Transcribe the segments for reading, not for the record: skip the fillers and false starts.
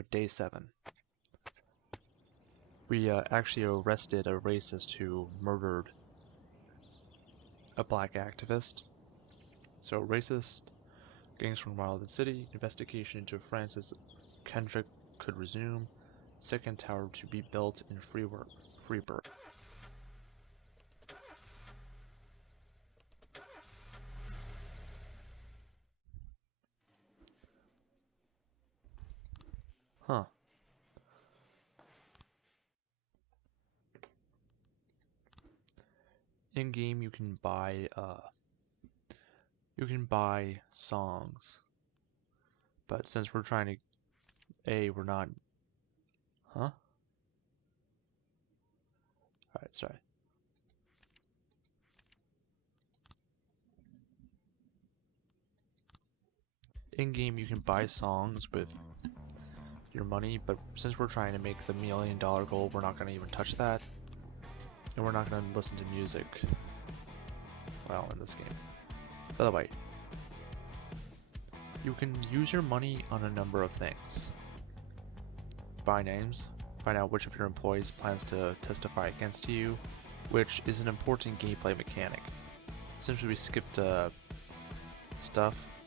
but day 7. We actually arrested a racist who murdered a black activist. So, racist, gangster in Wildwood City, investigation into Francis Kendrick could resume, second tower to be built in Freeburg. Huh. In game you can buy songs. But since we're trying to we're not Huh? Alright, sorry. In game you can buy songs with your money, but since we're trying to make the $1 million goal, we're not gonna even touch that. And we're not gonna listen to music. Well, in this game. By the way, you can use your money on a number of things. Buy names, find out which of your employees plans to testify against you, which is an important gameplay mechanic. Since we skipped stuff,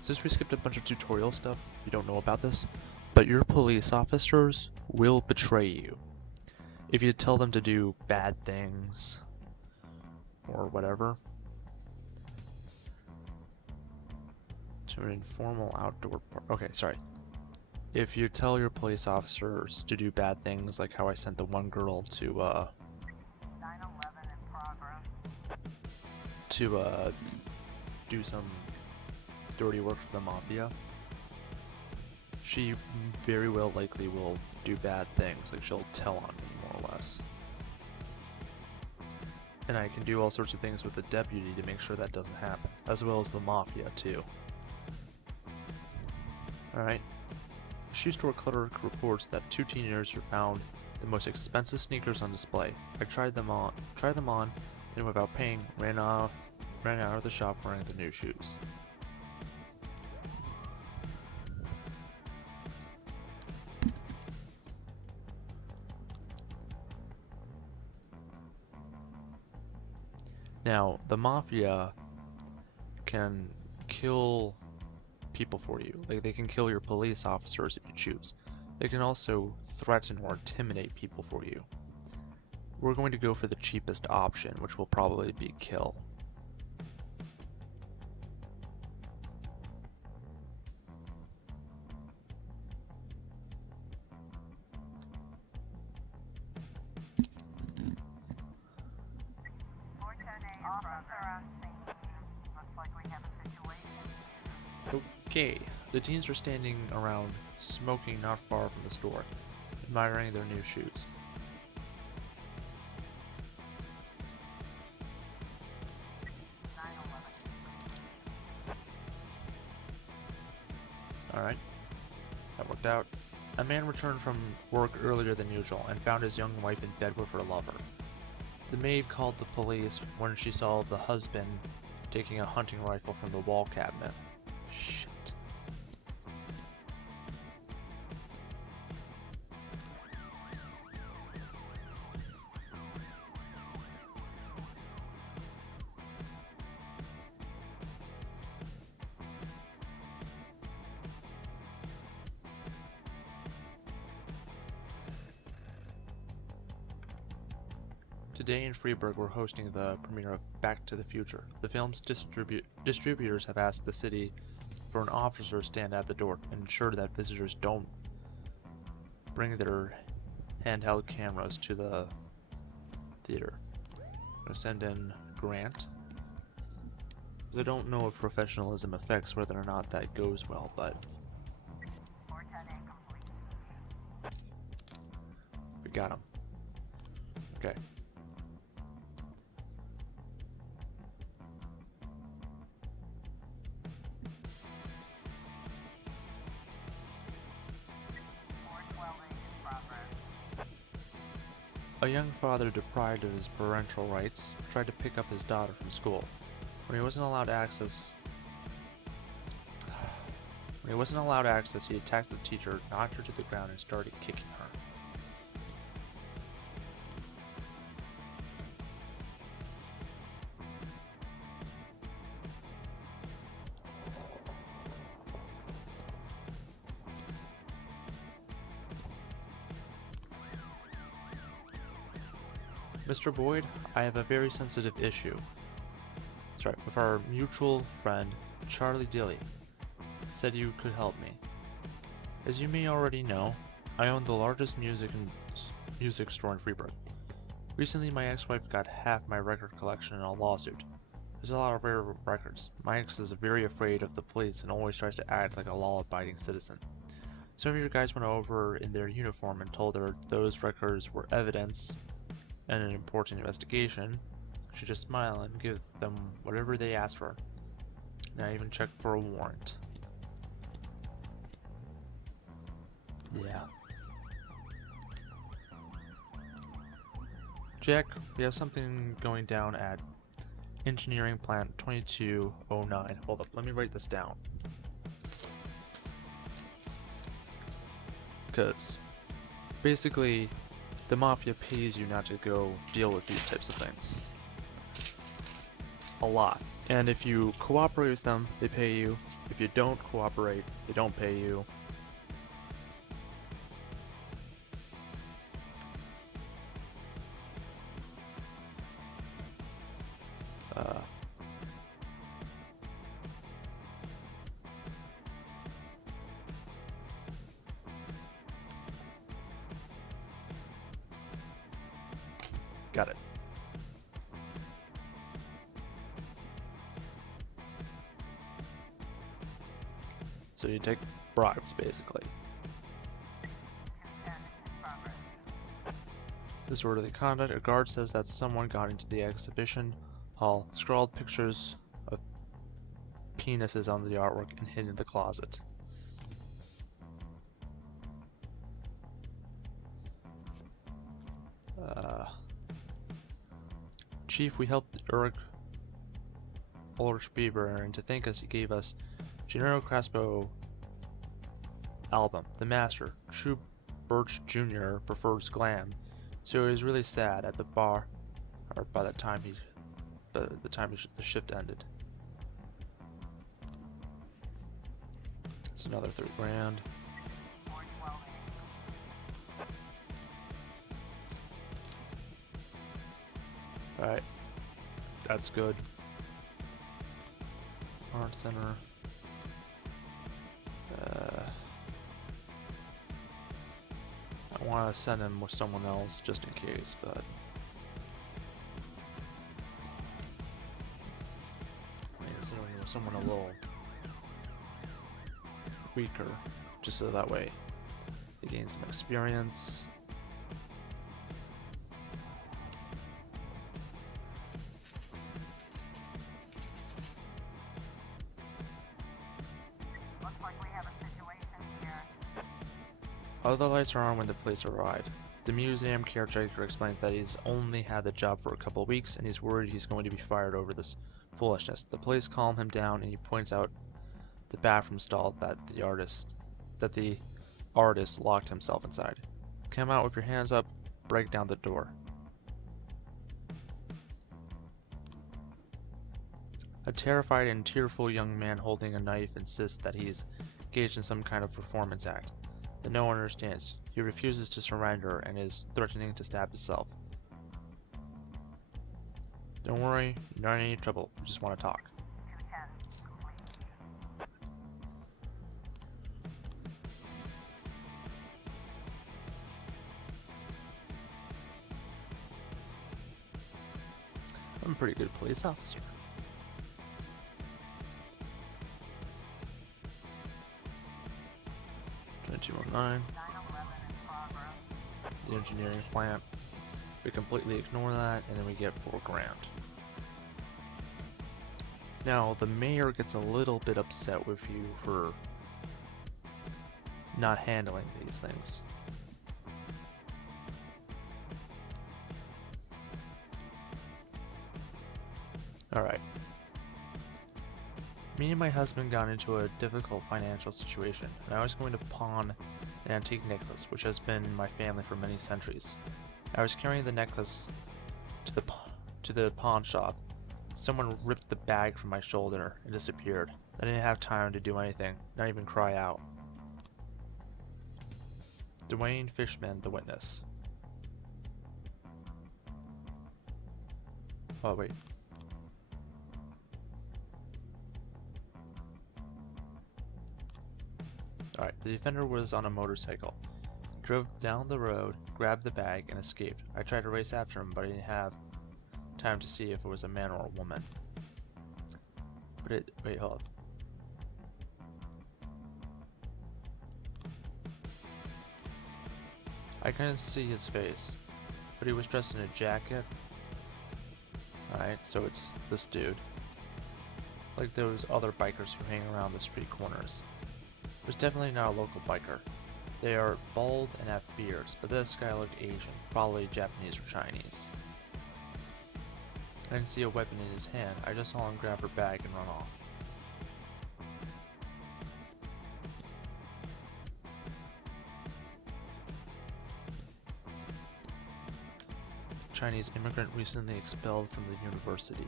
since we skipped a bunch of tutorial stuff, you don't know about this, but your police officers will betray you. If you tell them to do bad things, or whatever. To an informal outdoor park. Okay, sorry. If you tell your police officers to do bad things, like how I sent the one girl to 9/11 in progress. To do some dirty work for the Mafia, she very well likely will do bad things, like she'll tell on me, more or less. And I can do all sorts of things with the deputy to make sure that doesn't happen, as well as the Mafia too. Alright. Shoe store clerk reports that 2 teenagers have found the most expensive sneakers on display. I tried them on, then without paying, ran out of the shop wearing the new shoes. Now, the Mafia can kill people for you. Like, they can kill your police officers if you choose. They can also threaten or intimidate people for you. We're going to go for the cheapest option, which will probably be kill. Okay, the teens are standing around, smoking not far from the store, admiring their new shoes. Alright, that worked out. A man returned from work earlier than usual and found his young wife in bed with her lover. The maid called the police when she saw the husband taking a hunting rifle from the wall cabinet. Shit. Today in Freeburg, we're hosting the premiere of Back to the Future. The film's distributors have asked the city for an officer to stand at the door and ensure that visitors don't bring their handheld cameras to the theater. I'm going to send in Grant, because I don't know if professionalism affects whether or not that goes well, but we got him. Okay. A young father deprived of his parental rights tried to pick up his daughter from school. When he wasn't allowed access When he wasn't allowed access, he attacked the teacher, knocked her to the ground, and started kicking her. Mr. Boyd, I have a very sensitive issue. That's right, with our mutual friend, Charlie Dilly. Said you could help me. As you may already know, I own the largest music store in Freeburg. Recently, my ex-wife got half my record collection in a lawsuit. There's a lot of rare records. My ex is very afraid of the police and always tries to act like a law-abiding citizen. Some of your guys went over in their uniform and told her those records were evidence in an important investigation. She should just smile and give them whatever they ask for. And I even checked for a warrant. Yeah. Jack, we have something going down at Engineering Plant 2209. Hold up, let me write this down. Because basically, the Mafia pays you not to go deal with these types of things. A lot. And if you cooperate with them, they pay you. If you don't cooperate, they don't pay you. Got it. So you take bribes, basically. Disorderly conduct. A guard says that someone got into the exhibition hall, scrawled pictures of penises on the artwork, and hid in the closet. Chief, we helped Ulrich Bieber, and to thank us, he gave us Gennaro Crespo album, The Master. True Birch Jr. prefers glam, so he was really sad at the bar, or by the time the shift ended. It's another $3,000. Alright, that's good. Art Center. I want to send him with someone else just in case, but maybe send him with someone a little weaker, just so that way they gain some experience. Other lights are on when the police arrive. The museum caretaker explains that he's only had the job for a couple of weeks and he's worried he's going to be fired over this foolishness. The police calm him down and he points out the bathroom stall that the artist locked himself inside. Come out with your hands up, break down the door. A terrified and tearful young man holding a knife insists that he's engaged in some kind of performance act that no one understands. He refuses to surrender and is threatening to stab himself. Don't worry, you're not in any trouble. We just want to talk. I'm a pretty good police officer. $2209. The engineering plant. We completely ignore that, and then we get $4,000. Now, the mayor gets a little bit upset with you for not handling these things. Alright. Me and my husband got into a difficult financial situation, and I was going to pawn an antique necklace which has been in my family for many centuries. I was carrying the necklace to the pawn shop. Someone ripped the bag from my shoulder and disappeared. I didn't have time to do anything, not even cry out. Dwayne Fishman, the witness. Oh, wait. Alright, the defender was on a motorcycle. He drove down the road, grabbed the bag, and escaped. I tried to race after him, but I didn't have time to see if it was a man or a woman. Wait, hold up. I couldn't see his face, but he was dressed in a jacket. Alright, so it's this dude. Like those other bikers who hang around the street corners. It was definitely not a local biker. They are bald and have beards, but this guy looked Asian, probably Japanese or Chinese. I didn't see a weapon in his hand, I just saw him grab her bag and run off. Chinese immigrant recently expelled from the university.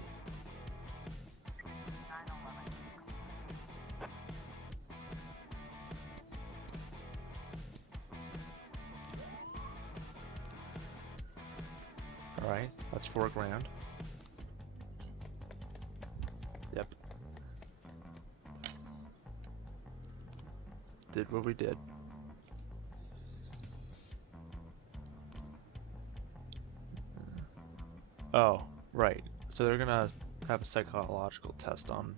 Alright, that's $4 grand. Yep. Did what we did. Oh, right. So they're gonna have a psychological test on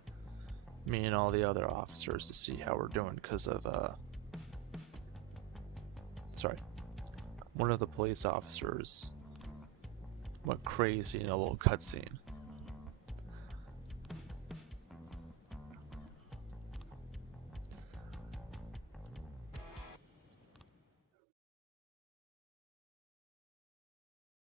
me and all the other officers to see how we're doing because of, sorry. One of the police officers went crazy in a little cutscene.